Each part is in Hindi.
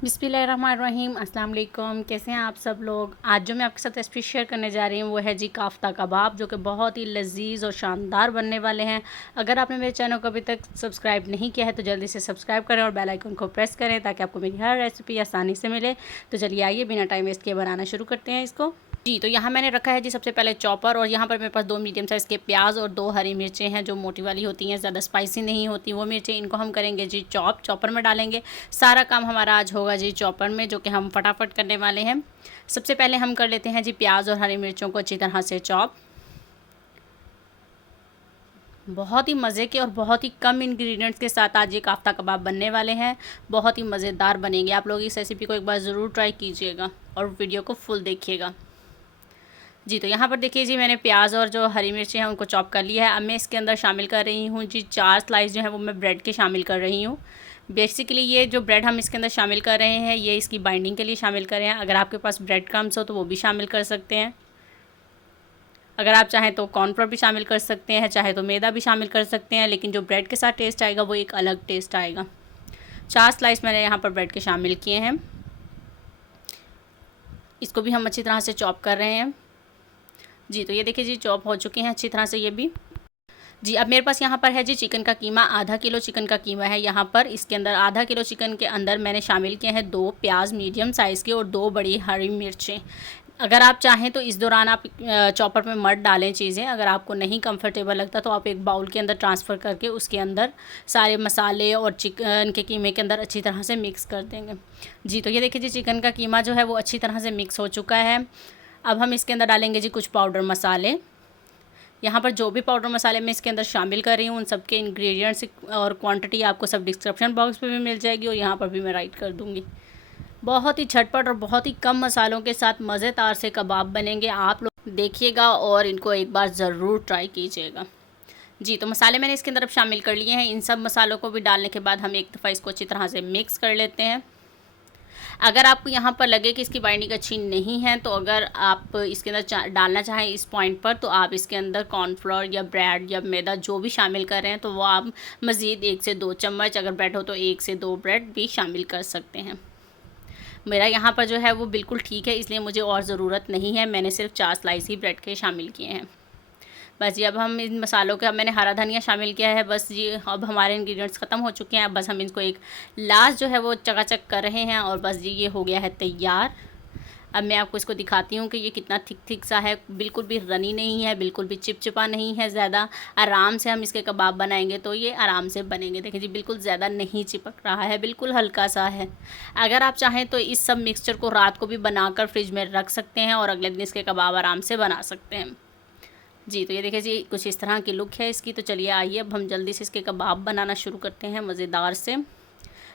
बिस्मिल्लाहिर्रहमानिर्रहीम। अस्सलाम वालेकुम। कैसे हैं आप सब लोग। आज जो मैं आपके साथ रेसिपी शेयर करने जा रही हूँ वो है जी काफ्ता कबाब, जो कि बहुत ही लजीज और शानदार बनने वाले हैं। अगर आपने मेरे चैनल को अभी तक सब्सक्राइब नहीं किया है तो जल्दी से सब्सक्राइब करें और बेल आइकन को प्रेस करें ताकि आपको मेरी हर रेसिपी आसानी से मिले। तो चलिए आइए बिना टाइम वेस्ट किए बनाना शुरू करते हैं इसको। जी तो यहाँ मैंने रखा है जी सबसे पहले चॉपर, और यहाँ पर मेरे पास 2 मीडियम साइज़ के प्याज और 2 हरी मिर्चें हैं जो मोटी वाली होती हैं, ज़्यादा स्पाइसी नहीं होती वो मिर्चें। इनको हम करेंगे जी चॉपर में डालेंगे। सारा काम हमारा आज होगा जी चॉपर में, जो कि हम फटाफट करने वाले हैं। सबसे पहले हम कर लेते हैं जी प्याज और हरी मिर्चों को अच्छी तरह से चॉप। बहुत ही मज़े के और बहुत ही कम इंग्रेडिएंट्स के साथ आज ये काफ्ता कबाब बनने वाले हैं। बहुत ही मज़ेदार बनेंगे। आप लोग इस रेसिपी को एक बार ज़रूर ट्राई कीजिएगा और वीडियो को फुल देखिएगा। जी तो यहाँ पर देखिए जी मैंने प्याज और जो हरी मिर्ची हैं उनको चॉप कर लिया है। अब मैं इसके अंदर शामिल कर रही हूँ जी 4 स्लाइस जो है वो मैं ब्रेड के शामिल कर रही हूँ। बेसिकली ये जो ब्रेड हम इसके अंदर शामिल कर रहे हैं ये इसकी बाइंडिंग के लिए शामिल कर रहे हैं। अगर आपके पास ब्रेड क्रम्स हो तो वो भी शामिल कर सकते हैं। अगर आप चाहें तो कॉर्नफ्लोर भी शामिल कर सकते हैं, चाहे तो मैदा भी शामिल कर सकते हैं, लेकिन जो ब्रेड के साथ टेस्ट आएगा वो एक अलग टेस्ट आएगा। 4 स्लाइस मैंने यहाँ पर ब्रेड के शामिल किए हैं। इसको भी हम अच्छी तरह से चॉप कर रहे हैं। जी तो ये देखिए जी चॉप हो चुके हैं अच्छी तरह से ये भी। जी अब मेरे पास यहाँ पर है जी चिकन का कीमा। आधा किलो चिकन का कीमा है यहाँ पर। इसके अंदर आधा किलो चिकन के अंदर मैंने शामिल किए हैं 2 प्याज मीडियम साइज़ के और 2 बड़ी हरी मिर्चें। अगर आप चाहें तो इस दौरान आप चॉपर में मत डालें चीज़ें। अगर आपको नहीं कंफर्टेबल लगता तो आप एक बाउल के अंदर ट्रांसफ़र करके उसके अंदर सारे मसाले और चिकन के कीमे के अंदर अच्छी तरह से मिक्स कर देंगे। जी तो ये देखिए जी चिकन का कीमा जो है वो अच्छी तरह से मिक्स हो चुका है। अब हम इसके अंदर डालेंगे जी कुछ पाउडर मसाले। यहाँ पर जो भी पाउडर मसाले मैं इसके अंदर शामिल कर रही हूँ उन सब के इंग्रेडिएंट्स और क्वांटिटी आपको सब डिस्क्रिप्शन बॉक्स पे भी मिल जाएगी और यहाँ पर भी मैं राइट कर दूँगी। बहुत ही झटपट और बहुत ही कम मसालों के साथ मज़ेदार से कबाब बनेंगे। आप लोग देखिएगा और इनको एक बार ज़रूर ट्राई कीजिएगा। जी तो मसाले मैंने इसके अंदर अब शामिल कर लिए हैं। इन सब मसालों को भी डालने के बाद हम एक दफ़ा इसको अच्छी तरह से मिक्स कर लेते हैं। अगर आपको यहाँ पर लगे कि इसकी बाइंडिंग अच्छी नहीं है तो अगर आप इसके अंदर डालना चाहें इस पॉइंट पर तो आप इसके अंदर कॉर्नफ्लोर या ब्रेड या मैदा जो भी शामिल कर रहे हैं तो वो आप मज़ीद 1 से 2 चम्मच, अगर ब्रेड हो तो 1 से 2 ब्रेड भी शामिल कर सकते हैं। मेरा यहाँ पर जो है वो बिल्कुल ठीक है, इसलिए मुझे और ज़रूरत नहीं है। मैंने सिर्फ 4 स्लाइस ही ब्रेड के शामिल किए हैं। बस जी अब हम इन मसालों के, अब मैंने हरा धनिया शामिल किया है। बस जी अब हमारे इंग्रेडिएंट्स ख़त्म हो चुके हैं। अब बस हम इसको एक लास्ट जो है वो चकाचक कर रहे हैं और बस जी ये हो गया है तैयार। अब मैं आपको इसको दिखाती हूँ कि ये कितना थिक सा है। बिल्कुल भी रनी नहीं है, बिल्कुल भी चिपचिपा नहीं है ज़्यादा। आराम से हम इसके कबाब बनाएंगे तो ये आराम से बनेंगे। देखिए जी बिल्कुल ज़्यादा नहीं चिपक रहा है, बिल्कुल हल्का सा है। अगर आप चाहें तो इस सब मिक्सचर को रात को भी बनाकर फ्रिज में रख सकते हैं और अगले दिन इसके कबाब आराम से बना सकते हैं। जी तो ये देखिए जी कुछ इस तरह की लुक है इसकी। तो चलिए आइए अब हम जल्दी से इसके कबाब बनाना शुरू करते हैं मज़ेदार से।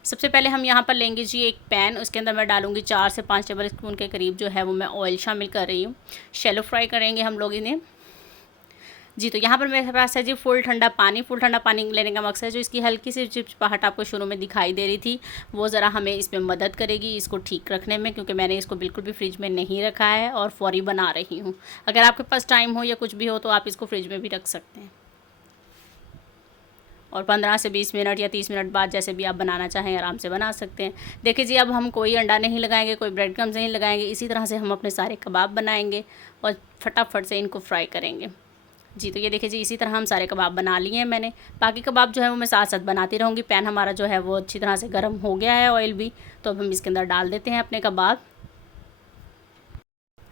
सबसे पहले हम यहाँ पर लेंगे जी एक पैन। उसके अंदर मैं डालूँगी 4 से 5 टेबल स्पून के करीब जो है वो मैं ऑयल शामिल कर रही हूँ। शैलो फ्राई करेंगे हम लोग इन्हें। जी तो यहाँ पर मेरे पास है जी फुल ठंडा पानी। फुल ठंडा पानी लेने का मकसद है जो इसकी हल्की सी चिपचिपाहट आपको शुरू में दिखाई दे रही थी वो ज़रा हमें इसमें मदद करेगी इसको ठीक रखने में, क्योंकि मैंने इसको बिल्कुल भी फ्रिज में नहीं रखा है और फौरी बना रही हूँ। अगर आपके पास टाइम हो या कुछ भी हो तो आप इसको फ्रिज में भी रख सकते हैं और 15 से 20 मिनट या 30 मिनट बाद जैसे भी आप बनाना चाहें आराम से बना सकते हैं। देखिए जी अब हम कोई अंडा नहीं लगाएंगे, कोई ब्रेड क्रम्स नहीं लगाएंगे। इसी तरह से हम अपने सारे कबाब बनाएंगे और फटाफट से इनको फ्राई करेंगे। जी तो ये देखिए जी इसी तरह हम सारे कबाब बना लिए हैं मैंने। बाकी कबाब जो है वो मैं साथ साथ बनाती रहूँगी। पैन हमारा जो है वो अच्छी तरह से गर्म हो गया है, ऑयल भी। तो अब हम इसके अंदर डाल देते हैं अपने कबाब।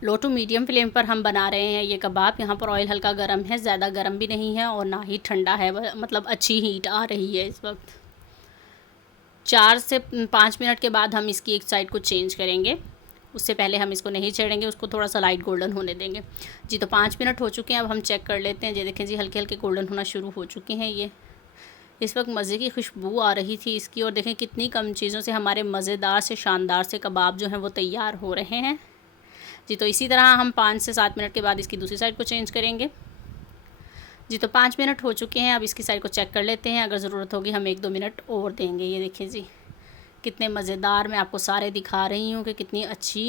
लो टू मीडियम फ्लेम पर हम बना रहे हैं ये कबाब। यहाँ पर ऑयल हल्का गर्म है, ज़्यादा गर्म भी नहीं है और ना ही ठंडा है, मतलब अच्छी हीट आ रही है इस वक्त। 4 से 5 मिनट के बाद हम इसकी एक साइड को चेंज करेंगे। उससे पहले हम इसको नहीं छेड़ेंगे, उसको थोड़ा सा लाइट गोल्डन होने देंगे। जी तो 5 मिनट हो चुके हैं। अब हम चेक कर लेते हैं। ये देखें जी हल्के हल्के गोल्डन होना शुरू हो चुके हैं ये। इस वक्त मज़े की खुशबू आ रही थी इसकी। और देखें कितनी कम चीज़ों से हमारे मज़ेदार से शानदार से कबाब जो हैं वो तैयार हो रहे हैं। जी तो इसी तरह हम 5 से 7 मिनट के बाद इसकी दूसरी साइड को चेंज करेंगे। जी तो 5 मिनट हो चुके हैं। अब इसकी साइड को चेक कर लेते हैं। अगर ज़रूरत होगी हम 1-2 मिनट और देंगे। ये देखिए जी कितने मज़ेदार मैं आपको सारे दिखा रही हूँ कि कितनी अच्छी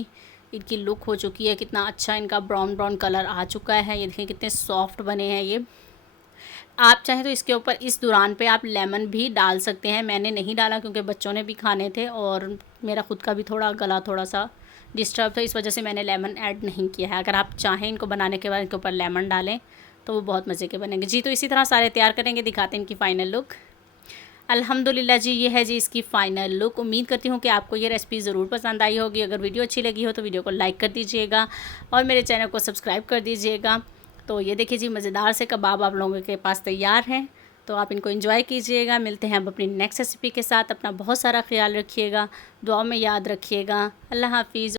इनकी लुक हो चुकी है, कितना अच्छा इनका ब्राउन ब्राउन कलर आ चुका है। ये देखें कितने सॉफ्ट बने हैं ये। आप चाहें तो इसके ऊपर इस दौरान पे आप लेमन भी डाल सकते हैं। मैंने नहीं डाला क्योंकि बच्चों ने भी खाने थे और मेरा ख़ुद का भी गला थोड़ा सा डिस्टर्ब था, इस वजह से मैंने लेमन ऐड नहीं किया है। अगर आप चाहें इनको बनाने के बाद इनके ऊपर लेमन डालें तो वो बहुत मज़े के बनेंगे जी। तो इसी तरह सारे तैयार करेंगे, दिखाते हैं इनकी फ़ाइनल लुक। अल्हम्दुलिल्लाह जी, ये है जी इसकी फ़ाइनल लुक। उम्मीद करती हूँ कि आपको ये रेसिपी ज़रूर पसंद आई होगी। अगर वीडियो अच्छी लगी हो तो वीडियो को लाइक कर दीजिएगा और मेरे चैनल को सब्सक्राइब कर दीजिएगा। तो ये देखिए जी, मज़ेदार से कबाब आप लोगों के पास तैयार हैं, तो आप इनको एंजॉय कीजिएगा। मिलते हैं अब अपनी नेक्स्ट रेसिपी के साथ। अपना बहुत सारा ख्याल रखिएगा, दुआ में याद रखिएगा। अल्लाह हाफ़िज़।